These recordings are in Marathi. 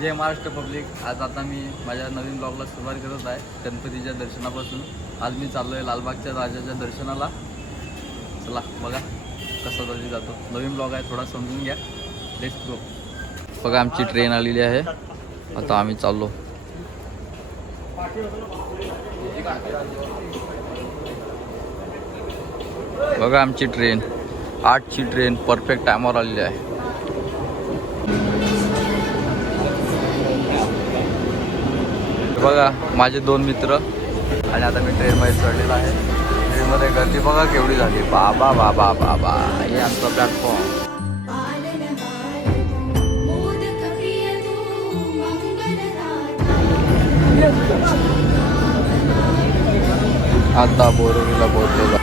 जय महाराष्ट्र पब्लिक. आज आता मी माझ्या नवीन ब्लॉगला सुरुवात करत आहे. गणपतीच्या दर्शनापासून आज मी चाललो आहे लालबागच्या राजाच्या दर्शनाला. चला बघा कसा तरी जातो. नवीन ब्लॉग आहे, थोडा समजून घ्या. Let's go. बघा आमची ट्रेन आलेली आहे. आता आम्ही चाललो. बघा आमची ट्रेन 8ची ट्रेन परफेक्ट टायमावर आलेली आहे. बघा माझे 2 मित्र आणि आता मी ट्रेनमध्ये चढलेला आहे. ट्रेनमध्ये गर्दी बघा केवढी झाली. बाबा बाबा बाबा हे आमचा प्लॅटफॉर्म. आता बोरिवलीला पोहोचलेला.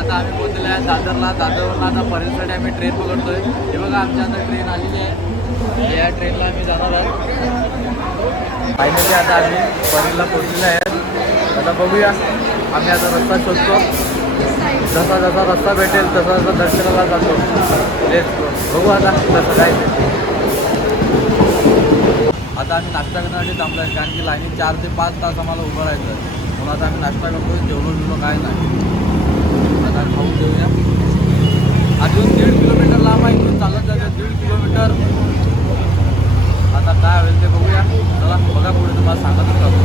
आता आम्ही पोहोचलेलो आहे दादरला. दादरवरून आता परळीसाठी आम्ही ट्रेन पकडतोय. हे बघा आमच्या आता ट्रेन आलेली आहे. या ट्रेनला आम्ही जाणार आहे. फायनली आता आम्ही परळीला पोहोचलेलो आहे. आता बघूया आम्ही आता रस्ता शोधतो. जसा जसा रस्ता भेटेल तसा तसा दर्शनाला जातो. बघू आता कसं काय. आता आम्ही नाश्ता करण्यासाठी थांबलो आहे कारण की लाईनीत 4 ते 5 तास आम्हाला उभं राहायचं आहे. म्हणून आता आम्ही नाश्ता करतो. जेवढं काय नाही. आता खाऊ देऊया. अजून 1.5 किलोमीटर लांब आहे. इथून चालत जायचं 1.5 किलोमीटर. आता काय होईल ते बघूया. चला बघा पुढे तुम्हाला सांगतच राहतो.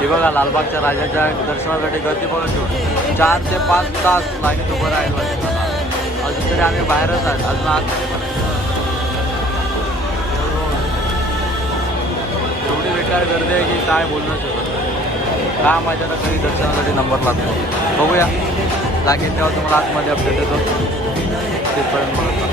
हे बघा लालबागच्या राजाच्या दर्शनासाठी गर्दी बघा ठेवून 4 ते 5 तास लाईनीत उभं राहायला लागतं. अजून तरी आम्ही बाहेरच आहेत. अजून आज एवढी बेकार गर्दी आहे की काय बोलणं शकत नाही. काय माझ्या आता कधी दर्शनासाठी नंबर लागतो. बघूया लागेल तेव्हा तुम्हाला आतमध्ये अपडेट देतो. तिथपर्यंत बघा.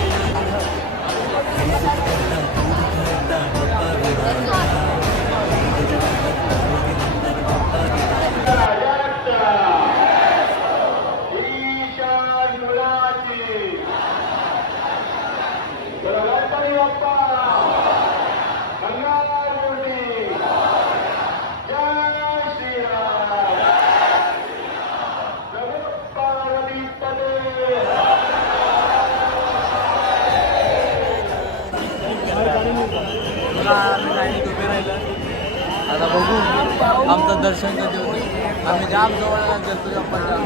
आम्ही लाईनीत उभे राहिलं. आता बघू आमचं दर्शन कधी होते. आम्ही जाम जवळ गणपती बाप्पाच्या.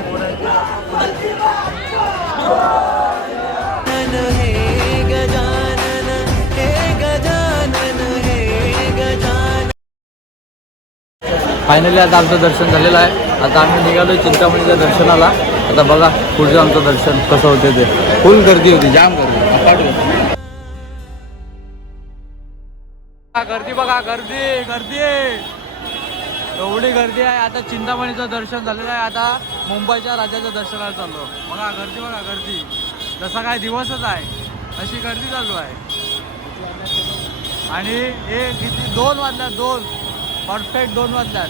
फायनली आता आमचं दर्शन झालेलं आहे. आता आम्ही निघालो चिंतामणीच्या दर्शनाला. आता बघा पुढचं आमचं दर्शन कसं होते ते. फुल गर्दी होती, जाम गर्दी. गर्दी बघा गर्दी गर्दी एवढी गर्दी आहे. आता चिंतामणीचं दर्शन झालेलं आहे. आता मुंबईच्या राजाच्या दर्शनाला चाललो. बघा गर्दी बघा गर्दी. जसा काय दिवसच आहे अशी गर्दी चालू आहे. आणि हे किती 2 वाजल्यात. 2 परफेक्ट 2 वाजल्यात.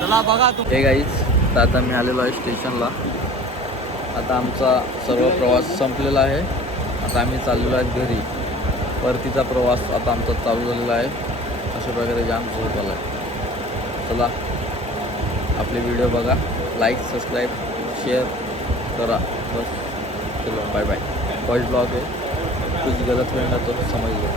चला बघा तू. हे गाईज तर आता मी आलेलो आहे स्टेशनला. आता आमचा सर्व प्रवास संपलेला आहे. आता आम्ही चाललेलो आहे घरी. परतीचा प्रवास आता आमचा चालू झालेला आहे. अशा प्रकारे जाम झोप आला आहे. चला आपले व्हिडिओ बघा, लाईक सबस्क्राईब शेअर करा. बस चलो बाय बाय. फर्स्ट ब्लॉग आहे. कुछ गलत होएगा तो समझ लो.